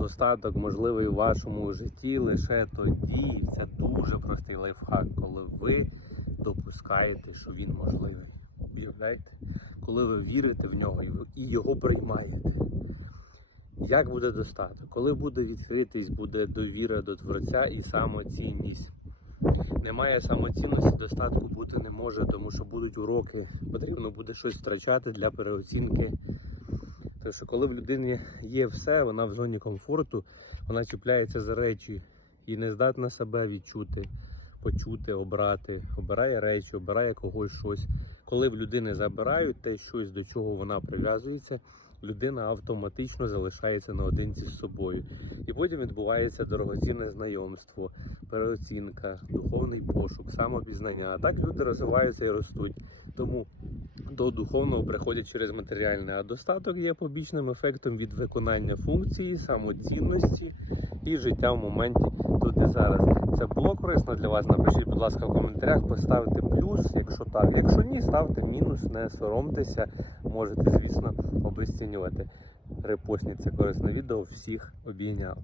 достаток можливий в вашому житті лише тоді, це дуже простий лайфхак, коли ви допускаєте, що він можливий. Уявляєте? Коли ви вірите в нього і його приймаєте. Як буде достаток? Коли буде відкритість, буде довіра до Творця і самоцінність. Немає самоцінності, достатку бути не може, тому що будуть уроки, потрібно буде щось втрачати для переоцінки. Тому що коли в людині є все, вона в зоні комфорту, вона чіпляється за речі і не здатна себе відчути, почути, обрати, обирає речі, обирає когось щось. Коли в людини забирають те щось, до чого вона прив'язується, людина автоматично залишається наодинці з собою. І потім відбувається дорогоцінне знайомство, переоцінка, духовний пошук, самопізнання. А так люди розвиваються і ростуть. Тому до духовного приходять через матеріальне, а достаток є побічним ефектом від виконання функції, самоцінності і життя в моменті тут і зараз. Це було корисно для вас. Напишіть, будь ласка, в коментарях, поставте плюс, якщо так. Якщо ні, ставте мінус, не соромтеся. Можете, звісно, обесцінювати. Репостніть це корисне відео. Всіх обійняв.